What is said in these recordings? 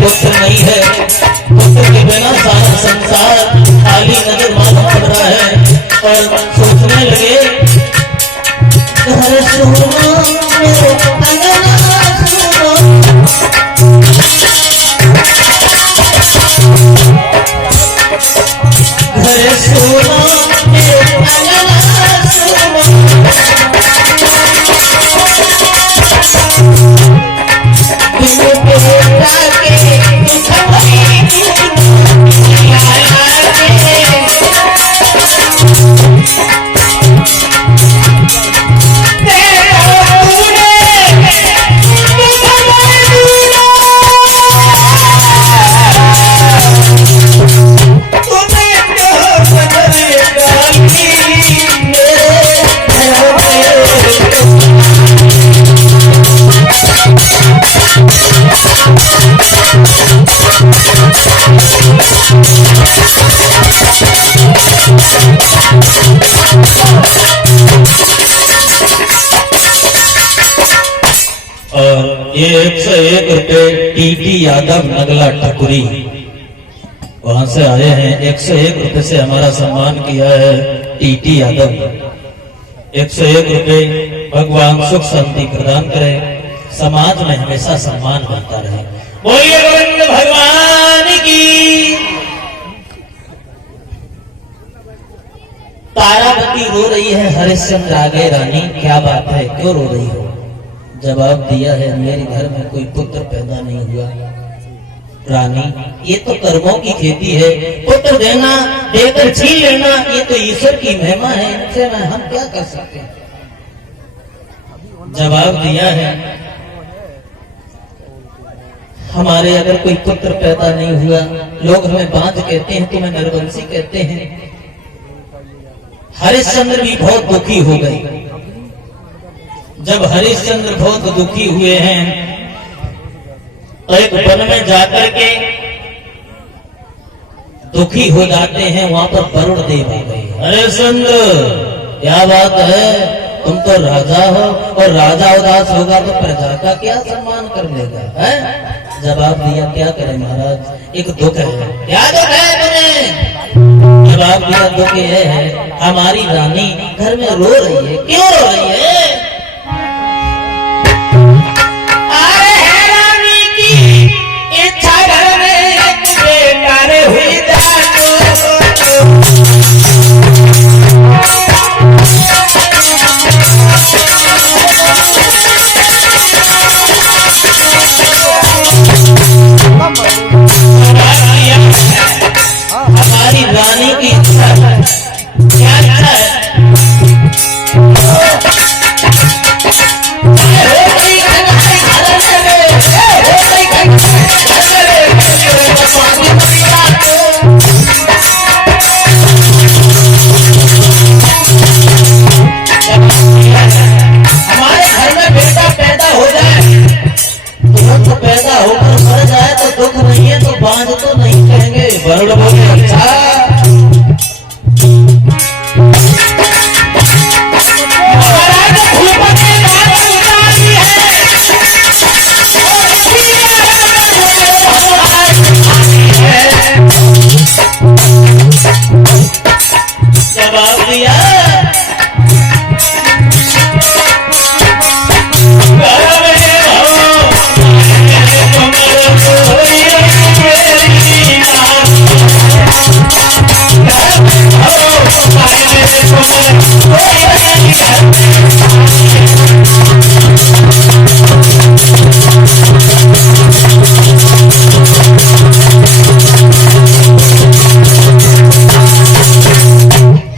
पुत्र नहीं है, पुत्र के बिना सारा संसार खाली नजर मालूम पड़ रहा है। और सोचने लगे घर सुनो मेरे अंगना सुनो, घर सुनो मेरे अंगना सुनो, ये 101 रुपए टीटी यादव नगला ठकुरी वहां से आए हैं। 101 रुपए से हमारा सम्मान किया है टीटी यादव। 101 रुपए भगवान सुख शांति प्रदान करे, समाज में हमेशा सम्मान बनता रहे। बोलिए गोविंद भगवान की। तारावती रो रही है, हरिश्चंद्र आ गए रानी क्या बात है, क्यों रो रही हो? जवाब दिया है मेरे घर में कोई पुत्र पैदा नहीं हुआ। रानी ये तो कर्मों की खेती है, पुत्र देना देकर छीन लेना ये तो ईश्वर की महिमा है, इनसे हम क्या कर सकते हैं? जवाब दिया है हमारे अगर कोई पुत्र पैदा नहीं हुआ, लोग हमें बांझ कहते हैं, तुम्हें नरवंशी कहते हैं। हरिश्चंद्र भी बहुत दुखी हो गए। जब हरिश्चंद्र बहुत दुखी हुए हैं तो एक वन में जाकर के दुखी हो जाते हैं, वहां पर वरुण देव आ गए। हरिश्चंद्र क्या बात है, तुम तो राजा हो और राजा उदास होगा तो प्रजा का क्या सम्मान कर लेगा है? जवाब दिया क्या करें महाराज, एक दुख है। क्या दुख है तुम्हें? जवाब दिया दुख ये है हमारी रानी घर में रो रही है। क्यों रो रही है? हमारी रानी की इच्छा है। क्या इच्छा है? हमारे घर में बेटा पैदा हो जाए, तो पैदा होकर मर जाए तो दुख नहीं है, तो बांझ तो नहीं कहेंगे। वरुण बोले अच्छा।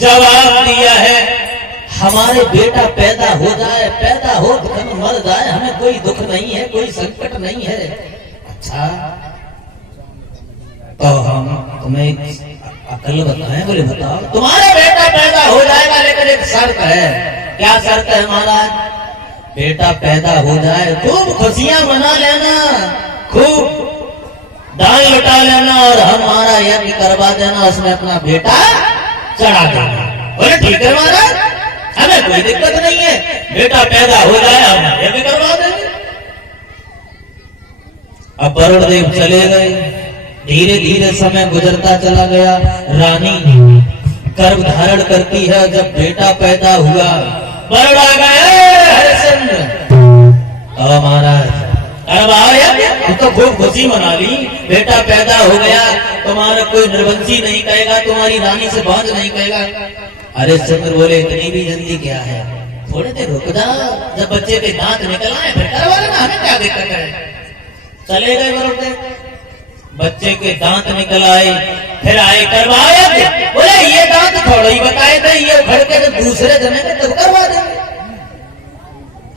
जवाब दिया हमारे बेटा पैदा हो जाए, पैदा हो मर जाए, हमें कोई दुख नहीं है, कोई संकट नहीं है। अच्छा तो हम तुम्हें अकल बताएं। बोले बताओ। तुम्हारा बेटा पैदा हो जाएगा लेकिन एक शर्त है। क्या शर्त है महाराज? बेटा पैदा हो जाए खूब खुशियां मना लेना, खूब दान लुटा लेना और हम यज्ञ करवा देना, उसमें अपना बेटा चढ़ा देना। बोले ठीक है महाराज, हमें कोई दिक्कत नहीं है, बेटा पैदा हो जाए हम यज्ञ करवा देंगे। अब वरुण देव चले गए, धीरे धीरे समय गुजरता चला गया। रानी गर्भ धारण करती है, जब बेटा पैदा हुआ वरुण आ गए, हरिश्चंद्र महाराज अब आया तो खूब खुशी मना ली, बेटा पैदा हो गया, तुम्हारा कोई निर्वंशी नहीं कहेगा, तुम्हारी रानी से बात नहीं कहेगा। हरिश्चंद्र बोले इतनी भी जल्दी क्या है, थोड़े देर रुक जा, जब बच्चे के दांत निकल आए फिर करवा लेना, हमें क्या दिक्कत है। चले गए वरुण देव, बच्चे के दांत निकल आए, फिर आए करवाया, बोले ये दांत थोड़ा ही बताए थे, ये उखड़ के जब दूसरे जने में तब करवा देंगे।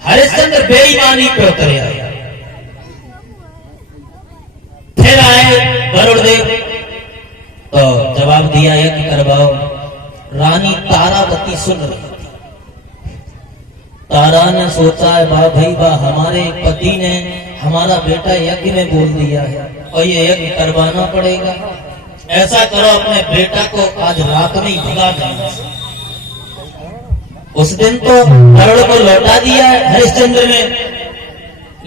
हरिश्चंद्र बेईमानी पे उतरे आए, फिर आए वरुण देव, तो जवाब दिया यज्ञ करवाओ। रानी तारावती सुन रही थी। तारा ने सोचा है वाह भाई वाह, हमारे पति ने हमारा बेटा यज्ञ में बोल दिया है और ये यज्ञ करवाना पड़ेगा। ऐसा करो अपने बेटा को आज रात में ही भगा देना। उस दिन तो वरुण को लौटा दिया है हरिश्चंद्र ने,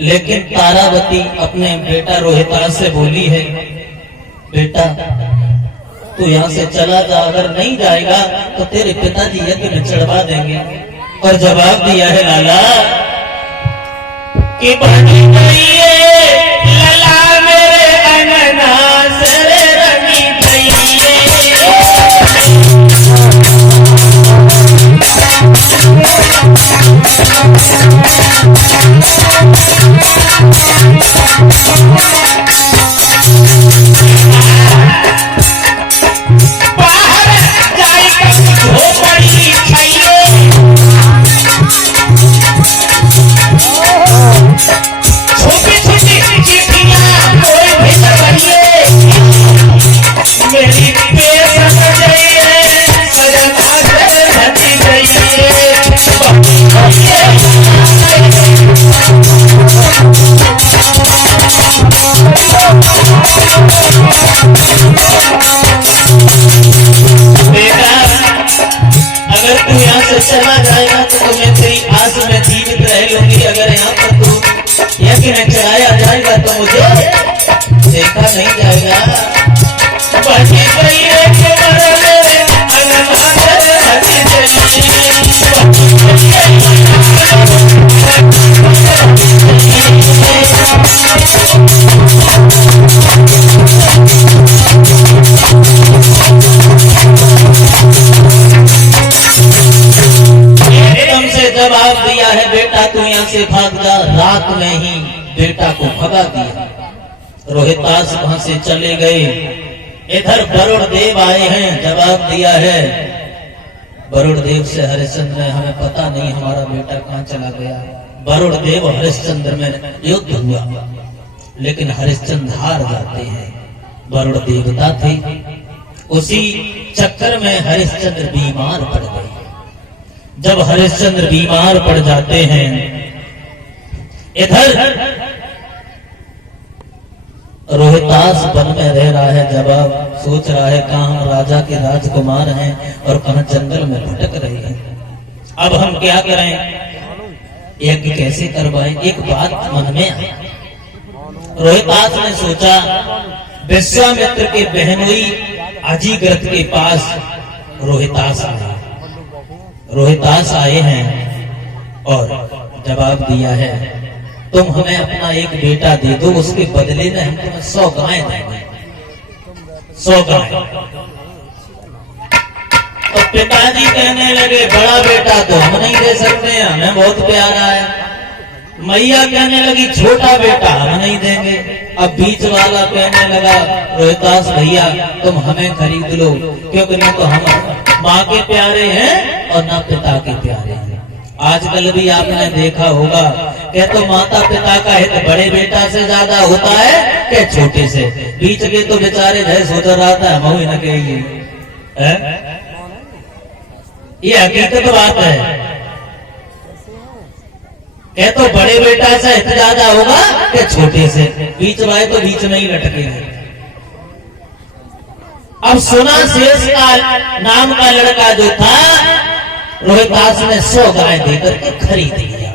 लेकिन तारावती अपने बेटा रोहितास से बोली है, बेटा तू यहाँ से चला जा, अगर नहीं जाएगा तो तेरे पिताजी यज्ञ में चढ़वा देंगे। और जवाब दिया है लाला कि बनी गई लला मेरे अननास रे रंगी चला जाएगा तो तुम्हें तेरी आस में जीवित रह लूंगी, अगर यहाँ पर तू यज्ञ में चढ़ाया जाएगा तो मुझे देखा नहीं जाएगा। जवाब दिया है बेटा तू यहाँ से भाग जा, रात में ही बेटा को भगा दिया। रोहितास वहां से चले गए, इधर वरुण देव आए हैं, जवाब दिया है वरुण देव से हरिश्चंद्र ने, हमें पता नहीं हमारा बेटा कहाँ चला गया। वरुण देव और हरिश्चंद्र में युद्ध हुआ, लेकिन हरिश्चंद्र हार जाते हैं। वरुण देवता थे, उसी चक्कर में हरिश्चंद्र बीमार पड़ गए। जब हरिश्चंद्र बीमार पड़ जाते हैं, इधर रोहितास वन में रह रहा है, जवाब सोच रहा है कहाँ हम राजा के राजकुमार हैं और कहाँ जंगल में भटक रहे हैं, अब हम क्या करें, यज्ञ कैसे करवाएं। एक बात मन में आई। रोहितास ने सोचा विश्वामित्र के बहनोई अजीग्रत के पास रोहितास आया। रोहितास आए हैं और जवाब दिया है तुम हमें अपना एक बेटा दे दो, उसके बदले में हम तुम्हें 100 गायें देंगे, 100 गायें। तो पिताजी कहने लगे बड़ा बेटा तो हम नहीं दे सकते, हमें बहुत प्यारा है। मैया कहने लगी छोटा बेटा हम नहीं देंगे। अब बीच वाला कहने लगा रोहितास भैया तुम हमें खरीद लो, क्योंकि न तो हम माँ के प्यारे हैं और न पिता के प्यारे हैं। आजकल भी आपने देखा होगा कि तो माता पिता का हित बड़े बेटा से ज्यादा होता है कि छोटे से, बीच के तो बेचारे भय सोच रहा था हम न कहेंगे, ये हकीकत बात है। कह तो बड़े बेटा से हित ज्यादा होगा कि छोटे से, बीच वाले तो बीच में ही लटके हैं। अब सुना शेष का नाम का लड़का जो था, रोहितास ने 100 गाय देकर के खरीद लिया,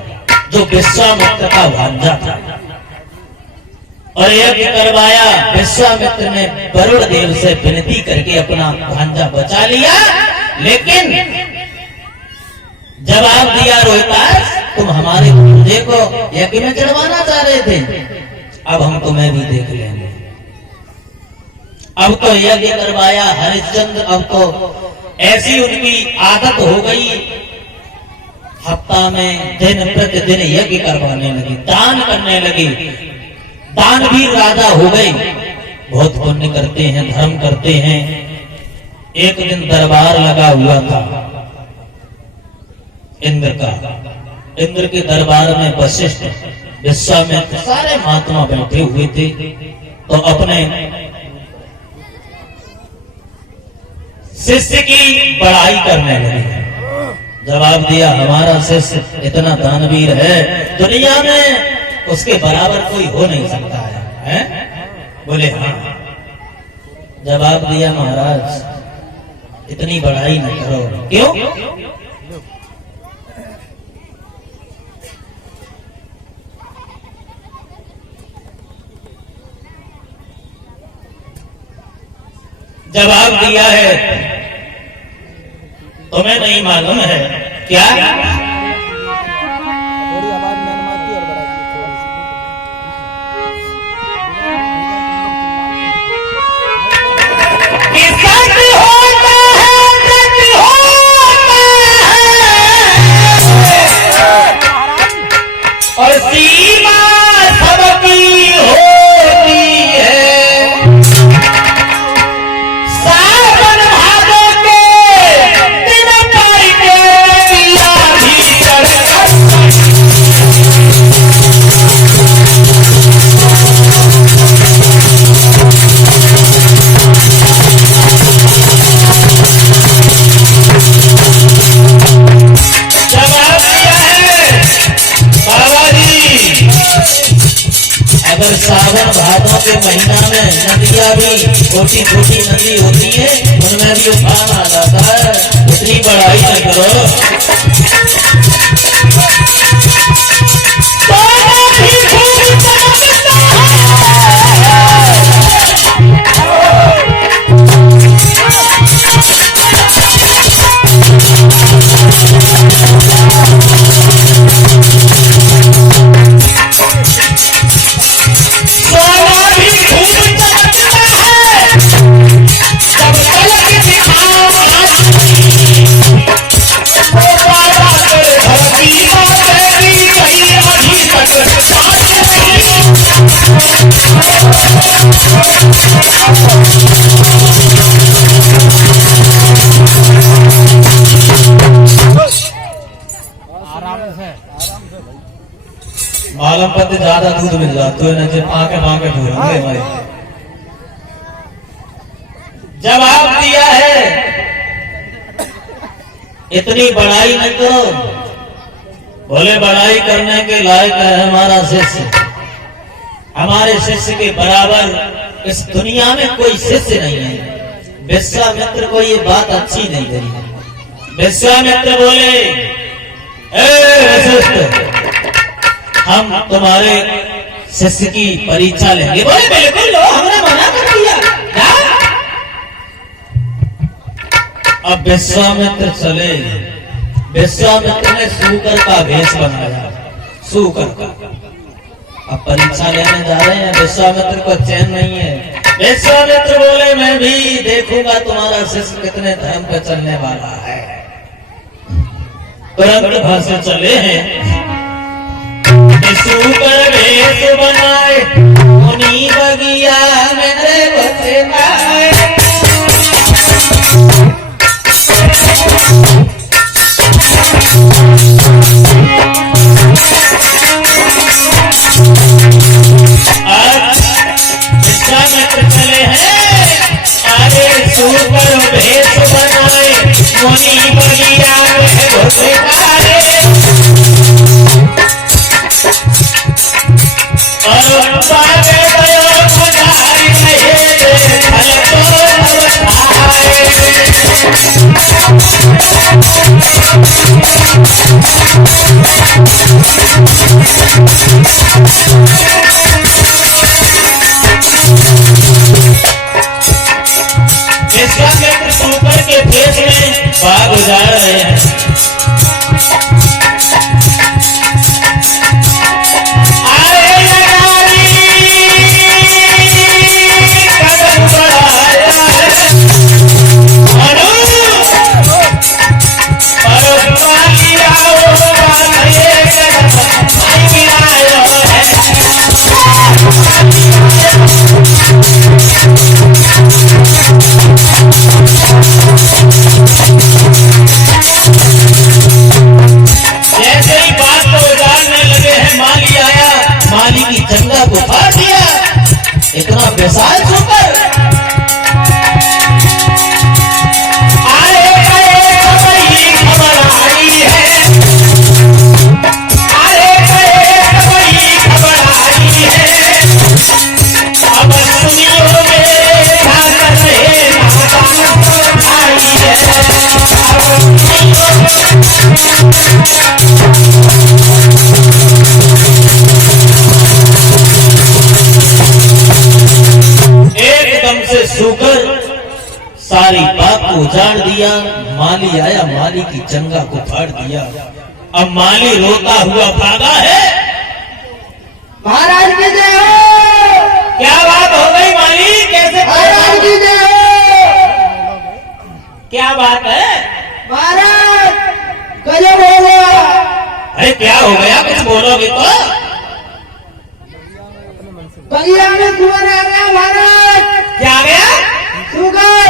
जो विश्वामित्र का भांजा था, और यज्ञ करवाया। विश्वामित्र ने वरुण देव से विनती करके अपना भांजा बचा लिया, लेकिन जवाब दिया, रोहितास तुम हमारे भांजे को यज्ञ में चढ़वाना चाह रहे थे, अब हम तुम्हें भी देख लेंगे। अब तो यज्ञ करवाया हरिश्चंद्र, अब तो ऐसी उनकी आदत हो गई, हफ्ता में दिन प्रतिदिन यज्ञ करवाने लगी, दान करने लगी, दानवीर राजा हो गए, बहुत पुण्य करते हैं, धर्म करते हैं। एक दिन दरबार लगा हुआ था इंद्र का, इंद्र के दरबार में वशिष्ठ, विश्वामित्र, सारे महात्मा बैठे हुए थे। तो अपने शिष्य की बड़ाई करने लगे। जवाब दिया, हमारा शिष्य इतना दानवीर है, दुनिया में उसके बराबर कोई हो नहीं सकता है? बोले हाँ। जवाब दिया, महाराज इतनी बड़ाई न करो। क्यों? जवाब दिया है, तुम्हें नहीं मालूम है क्या? थोड़ी आवाज मैंने मारती और और सीमा सबकी होती है, सावन भादों के दिन पर के दिया भीतर अगर सावन भादों के महीना में नदियां भी छोटी छोटी नदी होती है, उनमें भी उफान आ जाता है, इतनी बड़ाई न करो। मालूम पत्ते ज्यादा दूध मिल जाते हैं, नचे पाके पाके भूलेंगे भाई। जवाब दिया है, इतनी बड़ाई न करो। बोले बड़ाई करने के लायक है हमारा शिष्य, हमारे शिष्य के बराबर इस दुनिया में कोई शिष्य नहीं है। विश्वामित्र को ये बात अच्छी नहीं लगी। विश्वामित्र बोले, ए वशिष्ठ, हम तुम्हारे शिष्य की परीक्षा लेंगे। बोले बिल्कुल लो, हमने मना कर दिया। क्या? अब विश्वामित्र चले, विश्वामित्र ने सूकर का भेष बनाया, सूकर का। अब परीक्षा लेने जा रहे हैं, विश्वामित्र को चैन नहीं है। विश्वामित्र बोले, मैं भी देखूंगा तुम्हारा शिष्य कितने धर्म पे चलने वाला है। तुरंत घर से चले हैं, सूकर भेष बनाए, मुनि बगिया मेरे बसे आए। विश्वामित्र चले हैं, आगे सूकर भेष बनाए, मुनि बगिया मेरे बसे आए। और बागे गयो पुजारी नहीं दे, फल तो से सूकर सारी बात को उजाड़ दिया। माली आया, माली की चंगा को फाड़ दिया। अब माली रोता हुआ भागा है। महाराज की जय हो। क्या बात हो गई माली, कैसे? महाराज की जय हो। क्या बात है महाराज? गजब हो गया। अरे क्या हो गया, कुछ बोलोगे तो? बगिया में सुअर आ गया महाराज। क्या आ गया? सुअर।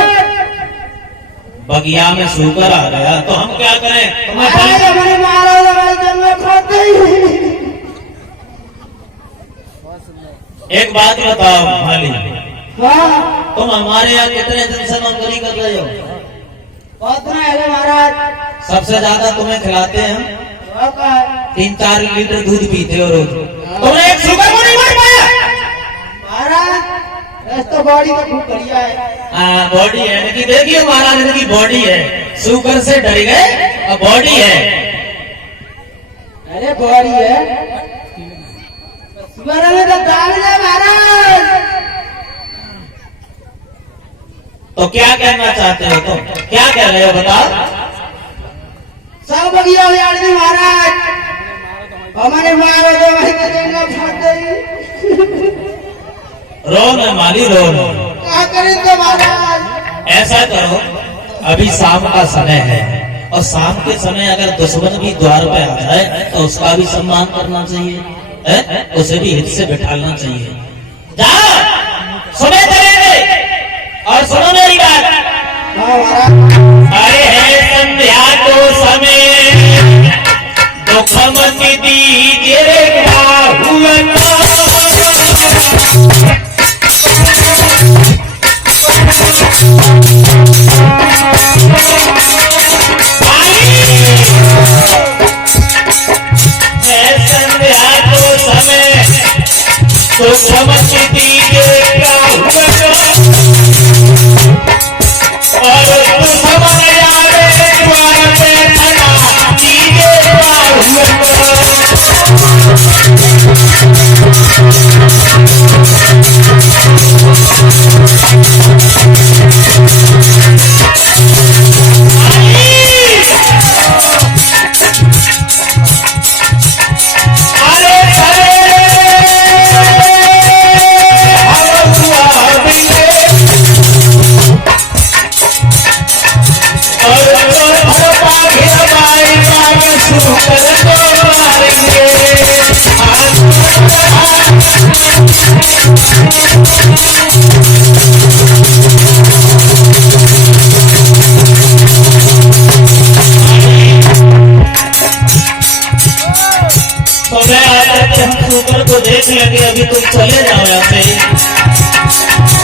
बगिया में सूकर आ गया तो हम क्या करें? महाराज हमारे महाराज हमारे जंगल खाते ही। एक बात बताओ माली, हाँ तुम हमारे यहाँ कितने दिन से नौकरी कर रहे हो? उतना है महाराज। सबसे ज्यादा तुम्हें खिलाते हैं हम। 3-4 लीटर दूध पीते हो रोज। तुमने एक सूकर को नहीं मार पाया? महाराज तो बॉडी तो खूब बढ़िया है। बॉडी है इनकी, देखिए महाराज इनकी बॉडी है। सूकर से डर गए और बॉडी है। अरे बॉडी है, सुअर में तो दाल है महाराज। तो क्या कहना चाहते हो तुम? क्या कह रहे हो बताओ? सब बगिया उजाड़ दी महाराज। हमारे महाराज हमारे जंगल खाते ही। रो न माली, रो न। क्या करें तो महाराज? ऐसा करो, अभी शाम का समय है और शाम के समय अगर दुश्मन भी द्वार पे आ जाए तो उसका भी सम्मान करना चाहिए, है? उसे भी हित से बिठाना चाहिए। जाओ, सुबह चलेंगे। और सुनो मेरी बात। हाँ महाराज। अरे है संध्या को समय, दुख मत दीजिए हुआ। तो समझ दीजिएगा और तू समझ जावे द्वार पे खड़ा दीजिएगा। सूकर को देख लेंगे, अभी तुम चले जाओ यहाँ से।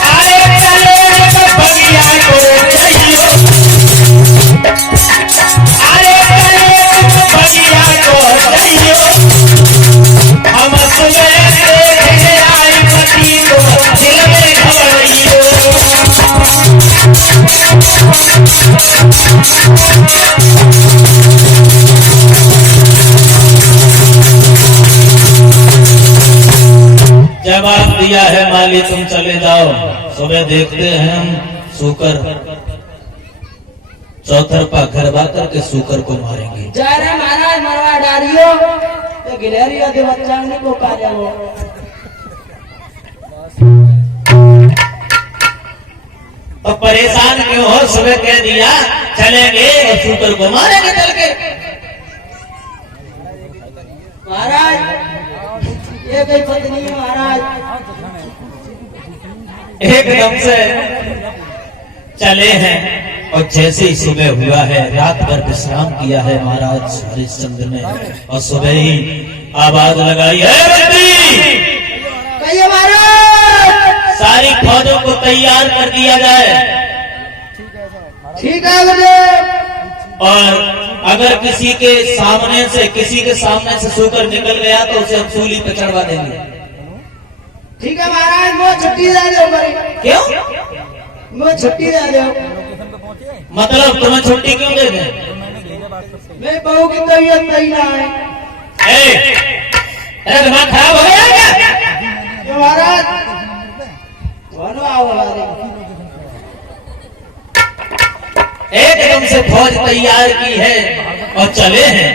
अरे चले तो बगिया को जाइयो। अरे चले तो बगिया को जाइयो। हम सुबह देखने आई पति को दिल में घबराइयो। जवाब दिया है माली, तुम चले जाओ। सुबह देखते हैं हम सूकर चौतरफा घरवा करके सूकर को मारेंगे। जा रहे महाराज, मरवा डालियो तो गिलहरियों के बच्चा ने को पा जाओ। तो परेशान क्यों हो? सुबह कह दिया चलेंगे और सूकर को मारेंगे चल के। महाराज ये कोई पत्नी है महाराज। एकदम से चले हैं और जैसे ही सुबह हुआ है, रात भर विश्राम किया है महाराज हरिश्चंद्र ने और सुबह ही आवाज लगाई है, कहिए महाराज सारी फौजों को तैयार कर दिया जाए। ठीक है गुरुदेव। और अगर किसी के सामने से सूकर निकल गया तो उसे हम सूली पे चढ़वा देंगे। ठीक है महाराज, वो छुट्टी दे दो भाई। क्यों? वो छुट्टी दे दो। मतलब तुम्हें छुट्टी क्यों दे दें? मेरी बहू की तबीयत सही ना है। अरे दिमाग खराब हो गया क्या? महाराज आओ हमारे एकदम से फौज तैयार की है और चले हैं।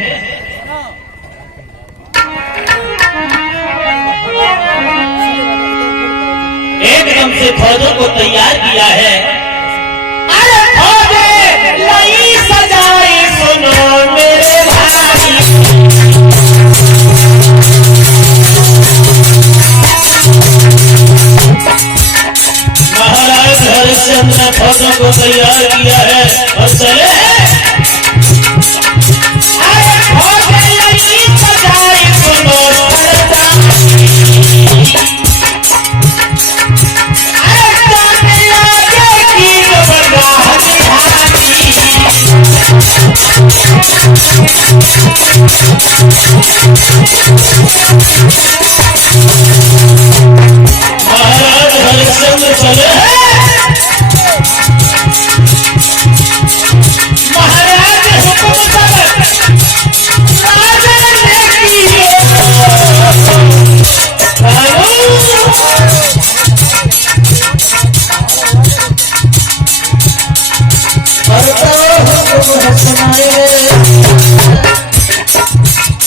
एकदम से फौजों को तैयार किया है। अरे फौजे लई सजाई सुनो मेरे भाई, महाराज हरिश्चंद्र ने फौजों को तैयार किया है और चले हैं। अरे फौजे लई सजाई सुनो मेरे भाई, महाराज हरिश्चंद्र चले हैं। महाराज हुक्म कर राजा ने किए,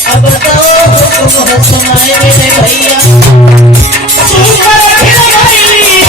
अब बताओ हुक्म सुनाए मेरे भैया, सुपर खिल भैया।